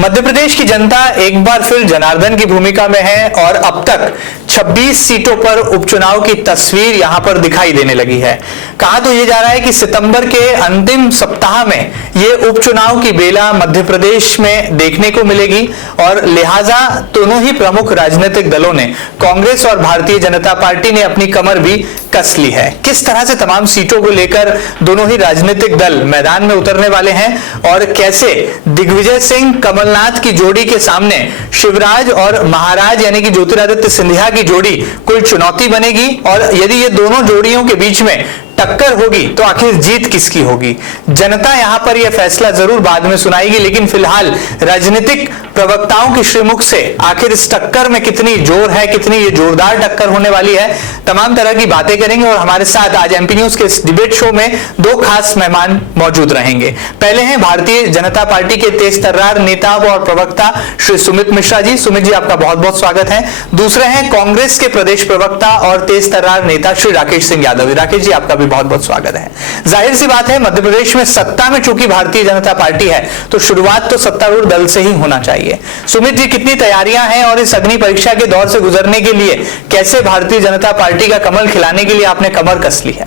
मध्य प्रदेश की जनता एक बार फिर जनार्दन की भूमिका में है और अब तक 26 सीटों पर उपचुनाव की तस्वीर यहां पर दिखाई देने लगी है। कहा तो यह जा रहा है कि सितंबर के अंतिम सप्ताह में यह उपचुनाव की बेला मध्य प्रदेश में देखने को मिलेगी और लिहाजा दोनों ही प्रमुख राजनीतिक दलों ने, कांग्रेस और भारतीय जनता पार्टी ने अपनी कमर भी कस ली है। किस तरह से तमाम सीटों को लेकर दोनों ही राजनीतिक दल मैदान में उतरने वाले हैं और कैसे दिग्विजय सिंह कमलनाथ की जोड़ी के सामने शिवराज और महाराज यानी कि ज्योतिरादित्य सिंधिया की जोड़ी कोई चुनौती बनेगी और यदि ये दोनों जोड़ियों के बीच में टक्कर होगी तो आखिर जीत किसकी होगी। जनता यहां पर यह फैसला जरूर बाद में सुनाएगी, लेकिन फिलहाल राजनीतिक प्रवक्ताओं के श्रीमुख से आखिर इस टक्कर में कितनी जोर है, कितनी ये जोरदार टक्कर होने वाली है, तमाम तरह की बातें करेंगे। और हमारे साथ आज एमपी न्यूज के इस डिबेट शो में दो खास मेहमान मौजूद रहेंगे। पहले हैं भारतीय जनता पार्टी के तेज तर्रार नेता और प्रवक्ता श्री सुमित मिश्रा जी। सुमित जी, आपका बहुत बहुत स्वागत है। दूसरे हैं कांग्रेस के प्रदेश प्रवक्ता और तेज तर्रार नेता श्री राकेश सिंह यादव। राकेश जी, आपका बहुत बहुत स्वागत है। जाहिर सी बात है, मध्य प्रदेश में सत्ता में चूंकि भारतीय जनता पार्टी है तो शुरुआत तो सत्तारूढ़ दल से ही होना चाहिए। सुमित जी, कितनी तैयारियां हैं और इस अग्नि परीक्षा के दौर से गुजरने के लिए कैसे भारतीय जनता पार्टी का कमल खिलाने के लिए आपने कमर कस ली है?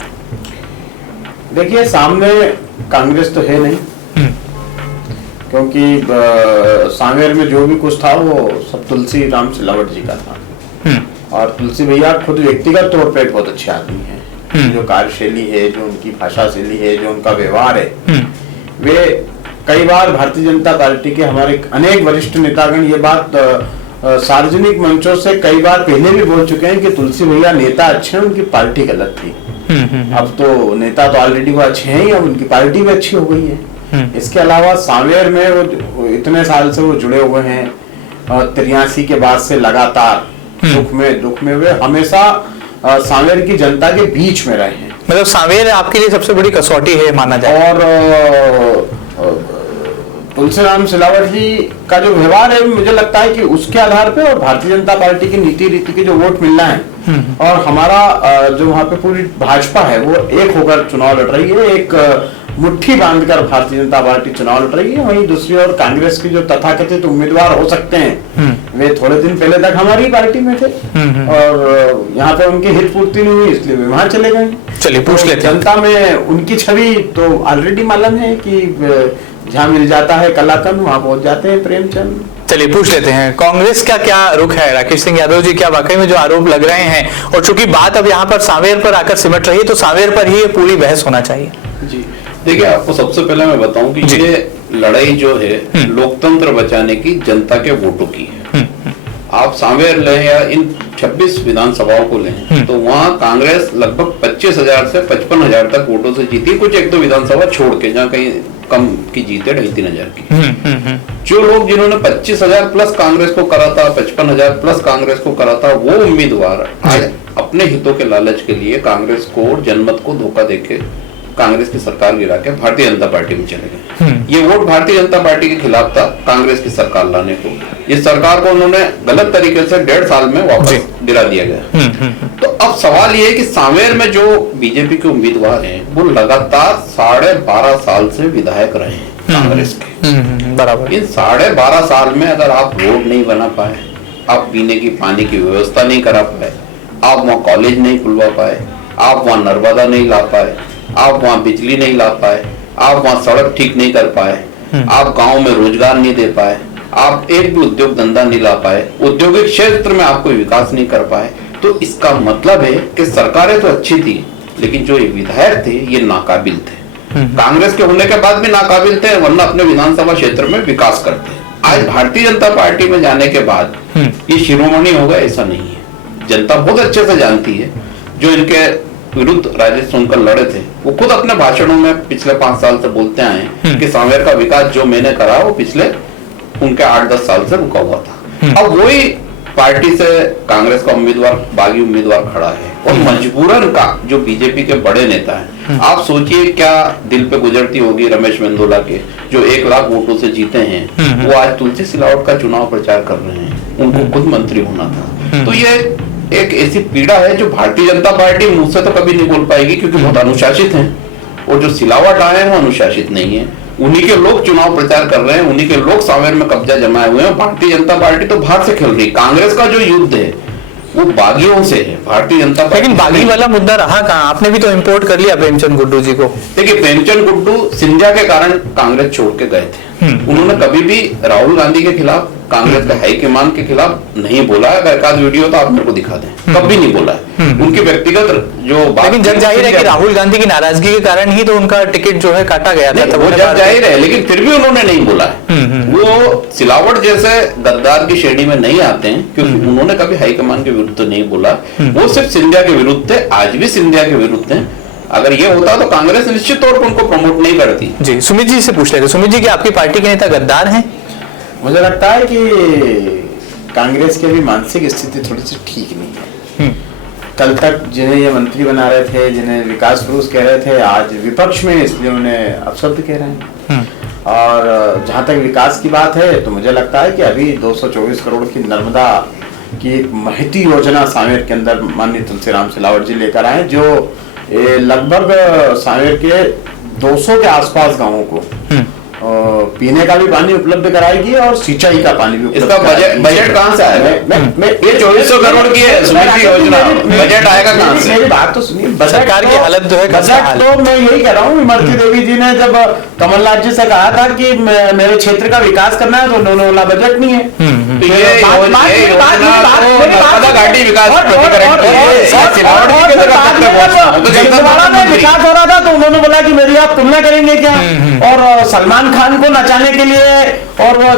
देखिए, सामने कांग्रेस तो है नहीं, क्योंकि सांवेर में जो भी कुछ था वो सब तुलसी राम सिलावट जी का था। और तुलसी भैया खुद व्यक्तिगत तौर पे बहुत अच्छे आदमी हैं। जो कार्यशैली है, जो उनकी भाषा शैली है, जो उनका व्यवहार है, वे कई बार भारतीय जनता पार्टी के हमारे अनेक वरिष्ठ नेतागण ये बात सार्वजनिक मंचों से कई बार पहले भी बोल चुके हैं कि तुलसी भैया नेता अच्छे हैं, उनकी पार्टी गलत थी। अब तो नेता तो ऑलरेडी वो अच्छे हैं ही, अब उनकी पार्टी भी अच्छी हो गई है। इसके अलावा सांवेर में वो इतने साल से वो जुड़े हुए हैं, 83 के बाद से लगातार दुख में वे हमेशा सांवेर की जनता के बीच में रहे हैं। मतलब सांवेर आपके लिए सबसे बड़ी कसौटी है माना जाए। और तुलसीराम सिलावट जी का जो व्यवहार है, मुझे लगता है कि उसके आधार पे और भारतीय जनता पार्टी की नीति रीति के जो वोट मिलना है और हमारा जो वहाँ पे पूरी भाजपा है वो एक होकर चुनाव लड़ रही है, एक मुट्ठी बांधकर भारतीय जनता पार्टी चुनाव लड़ रही है। वहीं दूसरी ओर कांग्रेस के जो तथाकथित उम्मीदवार हो सकते हैं वे थोड़े दिन पहले तक हमारी पार्टी में थे और यहाँ पे उनकी हित पूर्ति नहीं हुई, इसलिए वे वहां चले गए। चलिए पूछ लेते हैं। जनता में उनकी छवि तो ऑलरेडी मालूम है कि जहाँ मिल जाता है कलाकंद वहां पहुंच जाते हैं प्रेमचंद। चलिए पूछ लेते हैं, कांग्रेस का क्या रुख है? राकेश सिंह यादव जी, क्या वाकई में जो आरोप लग रहे हैं, और चूंकि बात अब यहाँ पर सांवेर पर आकर सिमट रही है तो सांवेर पर ही पूरी बहस होना चाहिए। जी देखिए, आपको सबसे पहले मैं बताऊं कि ये लड़ाई जो है लोकतंत्र बचाने की, जनता के वोटों की है। आप सांवेर लें या इन 26 विधानसभाओं को लें तो वहाँ कांग्रेस लगभग 25,000 से 55,000 तक वोटों से जीती, कुछ एक दो विधानसभा छोड़ के जहाँ कहीं कम की जीत है 2,500 की। जो लोग जिन्होंने 25,000 प्लस कांग्रेस को करा था, 55,000 प्लस कांग्रेस को करा था, वो उम्मीदवार आज अपने हितों के लालच के लिए कांग्रेस को और जनमत को धोखा देके कांग्रेस की सरकार गिरा के भारतीय जनता पार्टी में चले गए। ये वोट भारतीय जनता पार्टी के खिलाफ था, कांग्रेस की सरकार लाने को। इस सरकार को उन्होंने गलत तरीके से 1.5 साल में वापस दिला दिया गया। तो अब सवाल ये है कि सांवेर में जो बीजेपी के उम्मीदवार हैं वो लगातार 12.5 साल से विधायक रहे हैं कांग्रेस के। बराबर। इन 12.5 साल में अगर आप रोड नहीं बना पाए, आप पीने की पानी की व्यवस्था नहीं करा पाए, आप वहाँ कॉलेज नहीं खुलवा पाए, आप वहाँ नर्मदा नहीं ला पाए, आप वहाँ बिजली नहीं ला पाए, आप वहाँ सड़क ठीक नहीं कर पाए, आप गांव में रोजगार नहीं दे पाए, आप एक भी उद्योग धंधा नहीं ला पाए, औद्योगिक क्षेत्र में आप कोई विकास नहीं कर पाए, तो इसका मतलब है कि सरकारें तो अच्छी थी लेकिन जो ये विधायक थे ये नाकाबिल थे। कांग्रेस के होने के बाद भी नाकाबिल थे, वरना अपने विधानसभा क्षेत्र में विकास करते। आज भारतीय जनता पार्टी में जाने के बाद ये शिरोमणि हो गए, ऐसा नहीं है। जनता बहुत अच्छे से जानती है। जो इनके विरुद्ध राजेश सोनकर लड़े थे वो खुद अपने भाषणों में पिछले 5 साल से बोलते आए कि सांवेर का विकास जो मैंने करा वो पिछले उनके 8-10 साल से रुका हुआ था। अब वही पार्टी से कांग्रेस का उम्मीदवार, बागी उम्मीदवार खड़ा है और मजबूरन का जो बीजेपी के बड़े नेता हैं, आप सोचिए क्या दिल पे गुजरती होगी रमेश मेंदोला के, जो 1 लाख वोटों से जीते हैं, वो आज तुलसी सिलावट का चुनाव प्रचार कर रहे हैं। उनको खुद मंत्री होना था। तो ये एक ऐसी पीड़ा है जो भारतीय जनता पार्टी मुझसे तो कभी नहीं बोल पाएगी, क्योंकि बहुत अनुशासित हैं, और जो सिलावट आए हैं वो अनुशासित नहीं है। उन्हीं के लोग चुनाव प्रचार कर रहे हैं, उन्हीं के लोग सांवेर में कब्जा जमाए हुए हैं। भारतीय जनता पार्टी तो बाहर से खेल रही। कांग्रेस का जो युद्ध है वो बागियों से है, भारतीय जनता पार्टी। लेकिन बागी वाला मुद्दा रहा कहाँ? आपने भी तो इंपोर्ट कर लिया प्रेमचंद गुड्डू जी को। देखिए, प्रेमचंद गुड्डू सिंधिया के कारण कांग्रेस छोड़ के गए थे। उन्होंने कभी भी राहुल गांधी के खिलाफ, कांग्रेस के हाईकमान के खिलाफ नहीं बोला है। अगर एकाध वीडियो तो आप मेरे को दिखा दें, कभी नहीं बोला है। उनकी व्यक्तिगत जो बात, लेकिन जग जाहिर है कि राहुल गांधी की नाराजगी के कारण ही तो उनका टिकट जो है काटा गया था। वो जग जाहिर है, लेकिन फिर भी उन्होंने नहीं बोला है। वो सिलावट जैसे गद्दार की श्रेणी में नहीं आते हैं, क्योंकि उन्होंने कभी हाईकमान के विरुद्ध तो नहीं बोला। वो सिर्फ सिंधिया के विरुद्ध थे, आज भी सिंधिया के विरुद्ध है। अगर ये होता तो कांग्रेस निश्चित तौर पर उनको प्रमोट नहीं करती। जी, सुमित जी से पूछ लेते। सुमित जी, क्या आपकी पार्टी के नेता गद्दार हैं? मुझे लगता है कि कांग्रेस की भी मानसिक स्थिति थोड़ी सी ठीक नहीं है। कल तक जिन्हें ये मंत्री बना रहे थे, जिन्हें विकास पुरुष कह रहे थे, आज विपक्ष में, इसलिए उन्हें अपशब्द कह रहे हैं। और जहां तक विकास की बात है तो मुझे लगता है कि अभी 224 करोड़ की नर्मदा की एक महती योजना सांवेर के अंदर माननीय तुलसीराम सिलावट जी लेकर आए, जो लगभग सांवेर के 200 के आसपास गांवों को पीने का भी पानी उपलब्ध कराएगी और सिंचाई का पानी भी उपलब्ध। इसका बजट कहां से आएगा? ये 2400 करोड़ की है सुमित जी योजना, बजट आएगा कहां से? मेरी बात तो सुनिए। सरकार की हालत जो है, बजट तो मैं यही कह रहा हूँ, इमरती देवी जी ने जब कमलनाथ जी से कहा था कि मेरे क्षेत्र का विकास करना है, तो उन्होंने बोला बजट नहीं है। घाटी विकास विकास हो रहा था तो उन्होंने बोला कि मेरी आप तुलना करेंगे क्या? और सलमान खान को नचाने के लिए और वो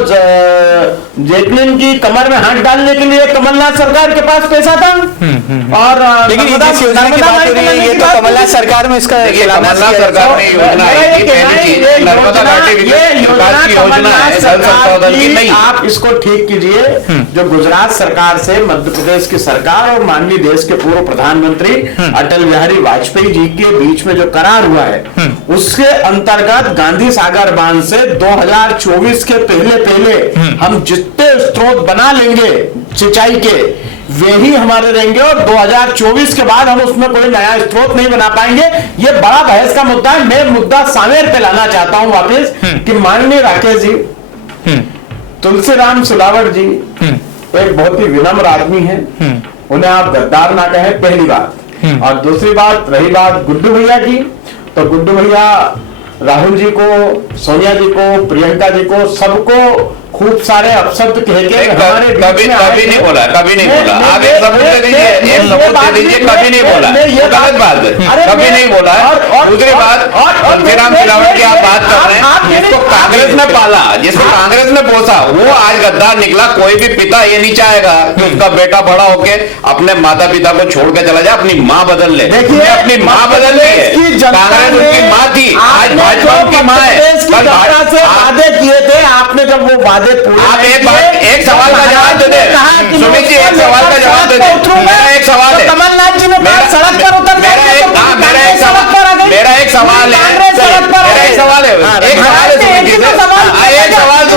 जेटलिन की कमर में हाथ डालने के लिए कमलनाथ सरकार के पास पैसा था। और लेकिन ये जिस योजना की बात हो रही है, ये तो कमलनाथ सरकार में इसका कमलनाथ सरकार ने योजना है, ये पहली चीज नर्मदा घाटी विकास की योजना है, जल संसाधन की नहीं। आप इसको ठीक कीजिए। जो गुजरात सरकार से मध्य प्रदेश की सरकार और माननीय देश के पूर्व प्रधानमंत्री अटल बिहारी वाजपेयी जी के बीच में जो करार हुआ है, उसके अंतर्गत गांधी सागर बांध से 2024 के पहले हम जितने स्रोत बना लेंगे सिंचाई के, वे ही हमारे रहेंगे। और 2024 के बाद हम उसमें कोई नया स्रोत नहीं बना पाएंगे। ये बड़ा बहस का मुद्दा है। मैं मुद्दा सांवेर पे लाना चाहता हूं वापस कि माननीय राकेश जी, तुलसीराम सिलावट जी एक बहुत ही विनम्र आदमी है, उन्हें आप गद्दार ना कहें, पहली बात। और दूसरी बात, रही बात गुड्डू भैया की, तो गुड्डू भैया राहुल जी को, सोनिया जी को, प्रियंका जी को, सबको खूब सारे अपशब्द कह के हमारे कभी नहीं बोला, कभी नहीं बोला। आप एक सबूत दे दीजिए, एक सबूत दे दीजिए, कभी नहीं बोला। ये गलत बात है, कभी नहीं बोला। दूसरी बात, तुलसीराम सिलावट की आप बात कर रहे हैं, जिसको कांग्रेस ने पाला, जिसको कांग्रेस ने पोसा, वो आज गद्दार निकला। कोई भी पिता ये नहीं चाहेगा कि उसका बेटा बड़ा होके अपने माता पिता को छोड़ के चला जाए, अपनी माँ बदल ले। अपनी माँ बदल ली है, कांग्रेस उनकी माँ थी, आज भाजपा की माँ है। वादे किए थे आपने, जब वो वादे आप एक सवाल का जवाब दे दे सुमित जी, एक सवाल का जवाब दे दे। मेरा एक सवाल है, कमलनाथ जी ने सड़क पर उतर मेरा एक सवाल है, मेरा एक सवाल है, एक सवाल है सुमित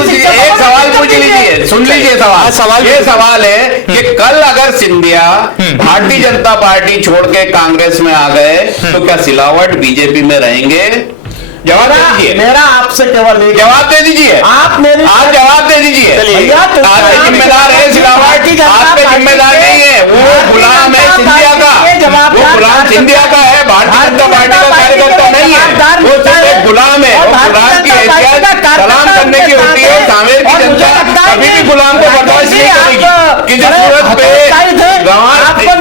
जी से, एक सवाल पूछ लीजिए, सुन लीजिए सवाल। ये सवाल है कि कल अगर सिंधिया भारतीय जनता पार्टी छोड़ के कांग्रेस में आ गए तो क्या सिलावट बीजेपी में रहेंगे? जवाब दे दीजिए। मेरा आपसे केवल जवाब दे दीजिए, आप जवाब दे दीजिए। आप पे जिम्मेदार है सिलावट, आप पे जिम्मेदार नहीं है। वो गुलाम है सिंधिया का, वो गुलाम सिंधिया का है, भारतीय जनता पार्टी का कार्यकर्ता नहीं है। वो सिर्फ एक गुलाम है, और गुलाम की हैसियत सलाम करने की होती है। सांवेर की जनता कभी भी गुलाम को बर्दाश्त नहीं करेगी। किसी सूरत पे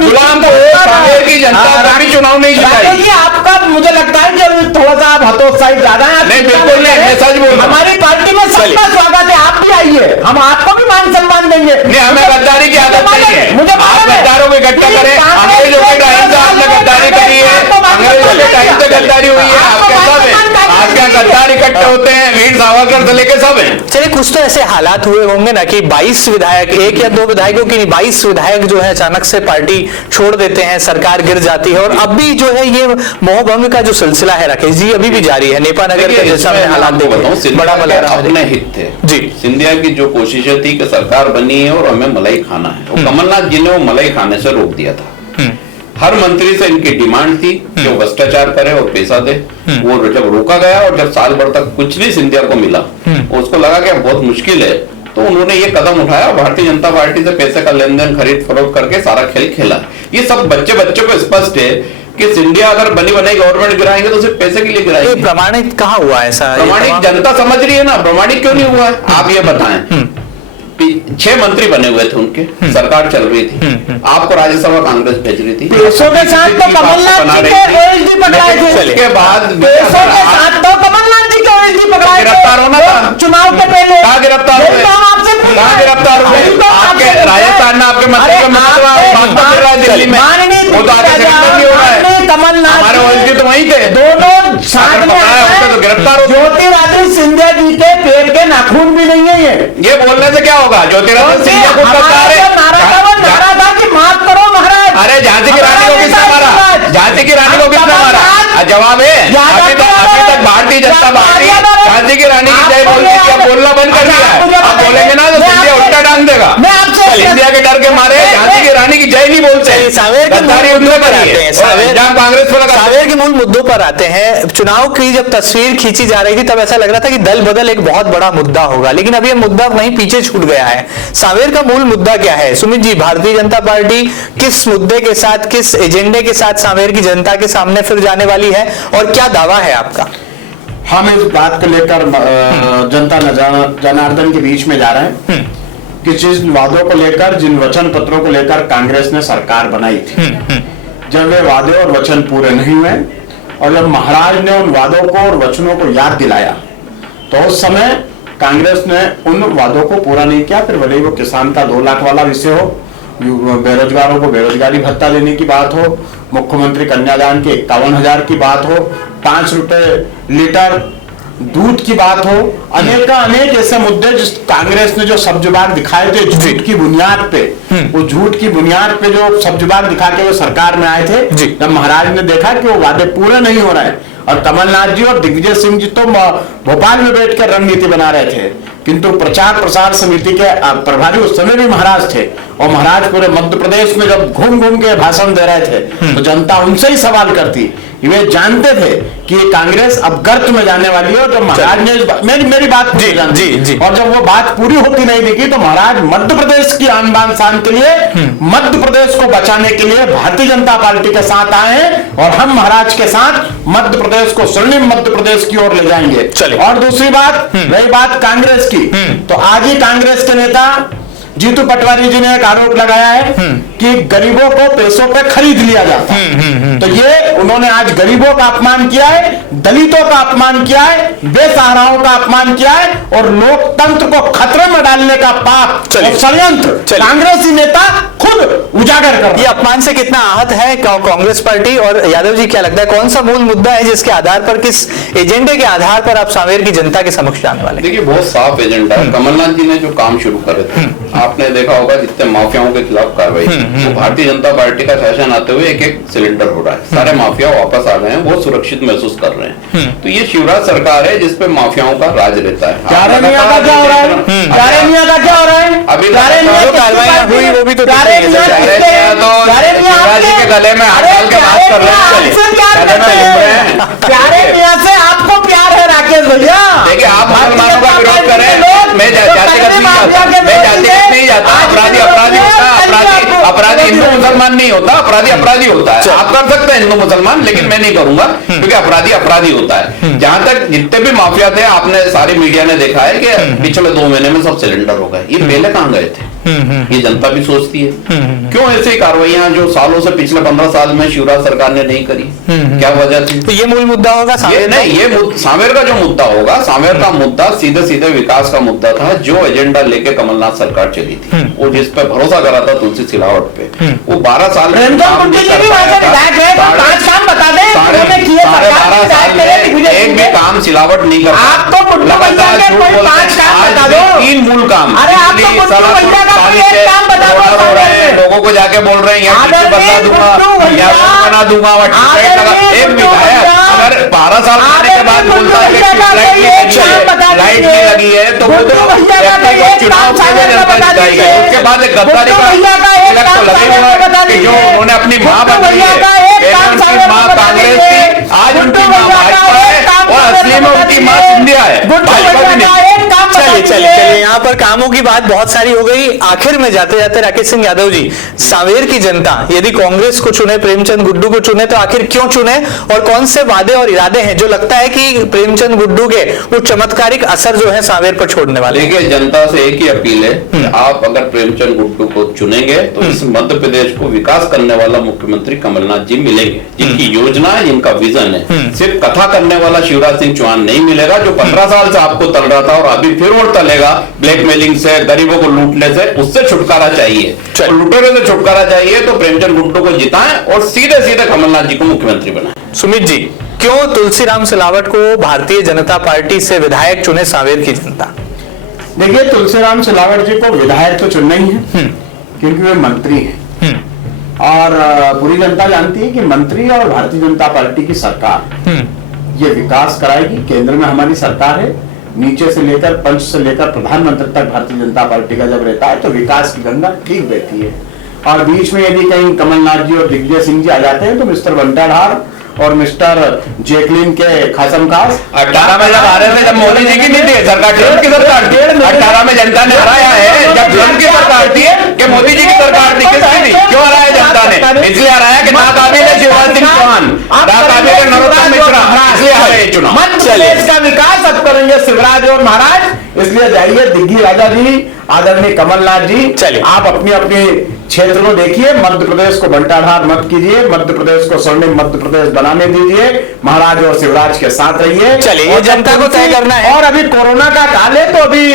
गुलाम को सांवेर की जनता कभी चुनाव नहीं जिताएगी। आपका मुझे लगता है कि थोड़ा सा आप हतोत्साहित ज्यादा है। नहीं, बिल्कुल नहीं, मैं सच बोल रहा हूं। हमारी पार्टी में सबका स्वागत है, आप भी आइए, हम आपको भी मान सम्मान देंगे। नहीं, हमें गद्दारी की आदत नहीं है। आप गद्दारों को इकट्ठा करें, अंग्रेजों के टाइम से आपने गद्दारी करी है, अंग्रेजों के टाइम से गद्दारी हुई है, आपके सब है। आज क्या गद्दार इकट्ठे होते हैं, वीर सावरकर से लेके सब है। चलिए, कुछ तो ऐसे हालात हुए होंगे ना कि 22 विधायक, एक या दो विधायकों की 22 विधायक जो है अचानक से पार्टी छोड़ देते हैं, सरकार गिर जाती है। और अब भी जो है ये मोहभंग का जो सिलसिला है राकेश जी, अभी भी जारी है। नेपा नगर का जैसा हालात देखे, बड़ा अपने हित थे जी। सिंधिया की जो कोशिशें थी कि सरकार बनी है और हमें मलाई खाना है, और कमलनाथ जी ने वो मलाई खाने से रोक दिया था। हर मंत्री से इनकी डिमांड थी कि वो भ्रष्टाचार करे और पैसा दे। वो जब रोका गया और जब साल भर तक कुछ नहीं सिंधिया को मिला, उसको लगा कि अब बहुत मुश्किल है, तो उन्होंने ये कदम उठाया, भारतीय जनता पार्टी से पैसे का लेन देन खरीद फरोख्त करके सारा खेल खेला। ये सब बच्चों को स्पष्ट है कि सिंधिया अगर बनी बनाई गवर्नमेंट गिराएंगे तो सिर्फ पैसे के लिए गिराएंगे। प्रमाणित कहाँ हुआ ऐसा? प्रमाणिक जनता समझ रही है ना, प्रमाणिक क्यों नहीं हुआ है आप ये बताएं। 6 मंत्री बने हुए थे उनके, सरकार चल रही थी, आपको राज्यसभा कांग्रेस भेज रही थी। पैसों के साथ तो कमलनाथ जी के ओएसडी पकड़ाए थे, उसके बाद पैसों के साथ तो कमलनाथ जी के ओएसडी पकड़ाए थे, गिरफ्तार होना था चुनाव के पहले। कहाँ गिरफ्तार हुए? कहाँ गिरफ्तार हुए? आपके राजस्थान में आपके मंत्री का दिल्ली में, वो तो आगे नहीं हो रहा है। कमलनाथ हमारे ओएसडी तो वहीं थे, दोनों साथ में तो गिरफ्तार हो। ज्योतिरादित्य सिंधिया जी के पेट के नाखून भी नहीं है ये बोलने से क्या होगा? ज्योतिरादित्य सिंधिया को नारा था कि माफ करो महाराज। अरे झांसी की रानी को किसने मारा? झांसी की रानी को किसने मारा? जवाब है अभी तक भारतीय जनता पार्टी झांसी की रानी की जय बोलती थी, अब बोलना बंद कर दिया है। अब बोलेंगे ना तो सिंधिया उल्टा टांग देगा। इंडिया के डर के मारे झांसी की रानी की जय नहीं बोलते। सावेर के मूल मुद्दों पर आते हैं। चुनाव की जब तस्वीर खींची जा रही थी तब ऐसा लग रहा था कि दल बदल एक बहुत बड़ा मुद्दा होगा, लेकिन अब यह मुद्दा वहीं पीछे छूट गया है। सावेर का मूल मुद्दा क्या है सुमित जी? भारतीय जनता पार्टी किस मुद्दे के साथ, किस एजेंडे के साथ सावेर की जनता के सामने फिर जाने वाली है और क्या दावा है आपका? हम इस बात को लेकर जनता जनार्दन के बीच में जा रहे हैं कि जिन वादों को लेकर, जिन वचन पत्रों को लेकर कांग्रेस ने सरकार बनाई थी, जब वे वादे और वचन पूरे नहीं हुए और जब महाराज ने उन वादों को और वचनों को याद दिलाया तो उस समय कांग्रेस ने उन वादों को पूरा नहीं किया। फिर भले ही वो किसान का 2 लाख वाला विषय हो, बेरोजगारों को बेरोजगारी भत्ता देने की बात हो, मुख्यमंत्री कन्यादान के 51,000 की बात हो, 5 रुपए लीटर दूध की बात हो, अनेक ऐसे मुद्दे जिस कांग्रेस ने जो सब्जुबाग दिखाए थे झूठ की बुनियाद पे, वो झूठ की बुनियाद पे जो सब्जुबाग दिखा के वो सरकार में आए थे, जब महाराज ने देखा कि वो वादे पूरे नहीं हो रहे और कमलनाथ जी और दिग्विजय सिंह जी तो भोपाल में बैठकर रणनीति बना रहे थे, किंतु प्रचार प्रसार समिति के प्रभारी उस समय भी महाराज थे और महाराज पूरे मध्य प्रदेश में जब घूम घूम के भाषण दे रहे थे तो जनता उनसे ही सवाल करती। वे जानते थे कि ये कांग्रेस अब गर्त में जाने वाली है और जब महाराज ने मेरी बात जी, और जब वो बात पूरी होती नहीं दिखी तो महाराज मध्य प्रदेश की आन बान शान के लिए, मध्य प्रदेश को बचाने के लिए भारतीय जनता पार्टी के साथ आए हैं और हम महाराज के साथ मध्य प्रदेश को स्वर्णिम मध्य प्रदेश की ओर ले जाएंगे। और दूसरी बात, रही बात कांग्रेस की, तो आज ही कांग्रेस के नेता जीतू पटवारी जी ने एक आरोप लगाया है कि गरीबों को पैसों पे खरीद लिया जाता है। तो ये उन्होंने आज गरीबों का अपमान किया है, दलितों का अपमान किया है, बेसहाराओं का अपमान किया है और लोकतंत्र को खतरे में डालने का पाप और षड्यंत्र कांग्रेसी नेता खुद उजागर कर। ये अपमान से कितना आहत है कांग्रेस पार्टी? और यादव जी क्या लगता है कौन सा मूल मुद्दा है जिसके आधार पर, किस एजेंडे के आधार पर आप सावेर की जनता के समक्ष जाने वाले? देखिए बहुत साफ एजेंडा है। कमलनाथ जी ने जो काम शुरू करे थे, आपने देखा होगा जितने माफियाओं के खिलाफ कार्रवाई, तो भारतीय जनता पार्टी का शासन आते हुए एक सिलेंडर हो रहा है, सारे माफिया वापस आ गए हैं, बहुत सुरक्षित महसूस कर रहे हैं। तो ये शिवराज सरकार है जिसपे माफियाओं का राज रहता है। गारेनिया का क्या हो रहा है? गारेनिया का क्या हो रहा है? अभी कार्रवाई हुई वो भी तो शिवराज जी के गले में हाथ डाल के बात कर रहे हैं। प्यारे मियां से आपको प्यार है राकेश भैया? देखिए आप मुसलमानों का विरोध करें, मैं जातिगत नहीं जाता। अपराधी होता है, अपराधी हिंदू मुसलमान नहीं होता, अपराधी होता है। आप कर सकते हैं हिंदू मुसलमान, लेकिन मैं नहीं करूंगा क्योंकि अपराधी होता है। जहां तक जितने भी माफिया थे, आपने सारी मीडिया ने देखा है कि पिछले 2 महीने में सब सिलेंडर हो गए। ये पहले कहां गए थे? ये जनता भी सोचती है क्यों ऐसी कार्रवाइयां जो सालों से पिछले 15 साल में शिवराज सरकार ने नहीं करी, क्या वजह थी? तो ये मूल मुद्दा होगा सावेर का जो मुद्दा होगा, सावेर का मुद्दा सीधे विकास का मुद्दा था, जो एजेंडा लेके कमलनाथ सरकार चली थी, वो जिस पे भरोसा करा था तुलसी सिलावट पे, वो 12 साल में एक भी काम सिलावट नहीं कर पाया। लगातार झूठ बोलते हैं। 3 मूल काम लोगों को जाके बोल रहे हैं बता दूंगा, बना दूंगा, एक विधायक अगर 12 साल के बाद बोलता है कि लाइट नहीं लगी है तो वो तो को चुनाव सीधे जनता जिताएगी। उसके बाद एक गद्दारी का तिलक तो लगेगा कि जो उन्होंने अपनी माँ बदली है, पहले उनकी माँ कांग्रेस थी, आज उनकी माँ भाजपा है और असली में उनकी माँ सिंधिया है, भाजपा भी नहीं। चलिए यहाँ पर कामों की बात बहुत सारी हो गई। आखिर में जाते जाते राकेश सिंह यादव जी, सांवेर की जनता यदि कांग्रेस को चुने, प्रेमचंद गुड्डू को चुने, तो आखिर क्यों चुने और कौन से वादे और इरादे हैं जो लगता है कि प्रेमचंद गुड्डू के वो चमत्कारिक असर जो है सांवेर पर छोड़ने वाले? देखिए, जनता से एक ही अपील है कि आप अगर प्रेमचंद गुड्डू को चुनेंगे तो इस मध्य प्रदेश को विकास करने वाला मुख्यमंत्री कमलनाथ जी मिलेंगे, जिनकी योजना है, जिनका विजन है। सिर्फ कथा करने वाला शिवराज सिंह चौहान नहीं मिलेगा, जो 15 साल से आपको तल रहा था और अभी फिर और तलेगा ब्लैकमेलिंग से, गरीबों को लूटने से। उससे छुटकारा चाहिए, और लुटेरों से छुटकारा चाहिए तो प्रेमचंद गुड्डू को जिताएं और सीधे सीधे कमलनाथ जी को मुख्यमंत्री बनाएं। सुमित जी, क्यों तुलसीराम सिलावट को भारतीय जनता पार्टी से विधायक चुने सांवेर की जनता? देखिए, तुलसीराम सिलावट जी को विधायक तो चुनना ही है, क्योंकि वे मंत्री हैं और पूरी जनता जानती है कि मंत्री और भारतीय जनता पार्टी की सरकार ये विकास कराएगी। केंद्र में हमारी सरकार है, नीचे से लेकर पंच से लेकर प्रधानमंत्री तक भारतीय जनता पार्टी का जब रहता है तो विकास की गंगा ठीक बहती है। और बीच में यदि कहीं कमलनाथ जी और दिग्विजय सिंह जी आ जाते हैं तो मिस्टर बंटाधार और मिस्टर जेकलिन के खासम खास 18 में जब आ रहे थे, जब मोदी जी की नहीं थी सरकार, ट्रंप की सरकार थी। 18 में जनता ने हराया है, जब ट्रंप की सरकार थी कि मोदी जी की सरकार थी, किसकी थी? क्यों हराया जनता ने? इसलिए हराया कि ना काबिल है शिवराज सिंह चौहान, ना काबिल है नरोत्तम मिश्रा, इसलिए हारे चुनाव। देश का विकास अब करेंगे शिवराज और महाराज। इसलिए जाइए दिग्गी राजा जी, आदरणीय कमलनाथ जी, आप अपनी अपनी क्षेत्र को देखिए। मध्य प्रदेश को बंटाधार मत कीजिए, मध्य प्रदेश को स्वर्णिम मध्य प्रदेश बनाने दीजिए, महाराज और शिवराज के साथ रहिए। चलिए, जनता को तय करना है। और अभी कोरोना का काल है तो अभी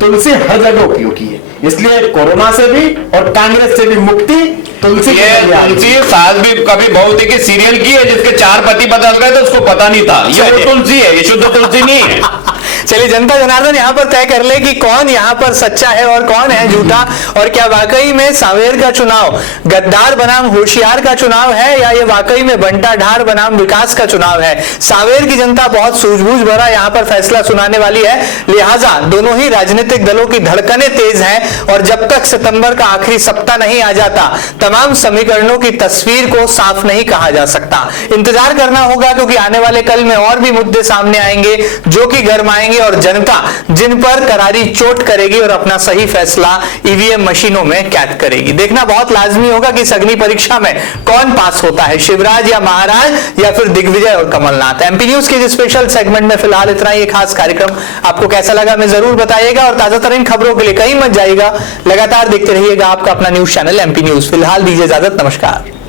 तुलसी हर जगह उपयोगी है, इसलिए कोरोना से भी और कांग्रेस से भी मुक्ति तुलसी। तुलसी सास भी कभी बहू थी कि सीरियल की है जिसके 4 पति बदल गए तो उसको पता नहीं था। ये तुलसी है, ये शुद्ध तुलसी नहीं है। चलिए, जनता जनार्दन यहाँ पर तय कर ले कि कौन यहाँ पर सच्चा है और कौन है झूठा, और क्या वाकई में सांवेर का चुनाव गद्दार बनाम होशियार का चुनाव है या ये वाकई में बंटाढार बनाम विकास का चुनाव है। सांवेर की जनता बहुत सूझबूझ भरा यहाँ पर फैसला सुनाने वाली है, लिहाजा दोनों ही राजनीतिक दलों की धड़कनें तेज हैं और जब तक सितंबर का आखिरी सप्ताह नहीं आ जाता तमाम समीकरणों की तस्वीर को साफ नहीं कहा जा सकता। इंतजार करना होगा, क्योंकि आने वाले कल में और भी मुद्दे सामने आएंगे जो कि गरमाएंगे और जनता जिन पर करारी चोट करेगी और अपना सही फैसला ईवीएम मशीनों में कैद करेगी। देखना बहुत लाजमी होगा कि इस अग्नि परीक्षा में कौन पास होता है, शिवराज या महाराज या फिर दिग्विजय और कमलनाथ। एमपी न्यूज के स्पेशल सेगमेंट में फिलहाल इतना ही। खास कार्यक्रम आपको कैसा लगा हमें जरूर बताइएगा और ताजा तरीन खबरों के लिए कहीं मत जाइएगा, लगातार देखते रहिएगा आपका अपना न्यूज चैनल एमपी न्यूज। फिलहाल दीजिए इजाजत, नमस्कार।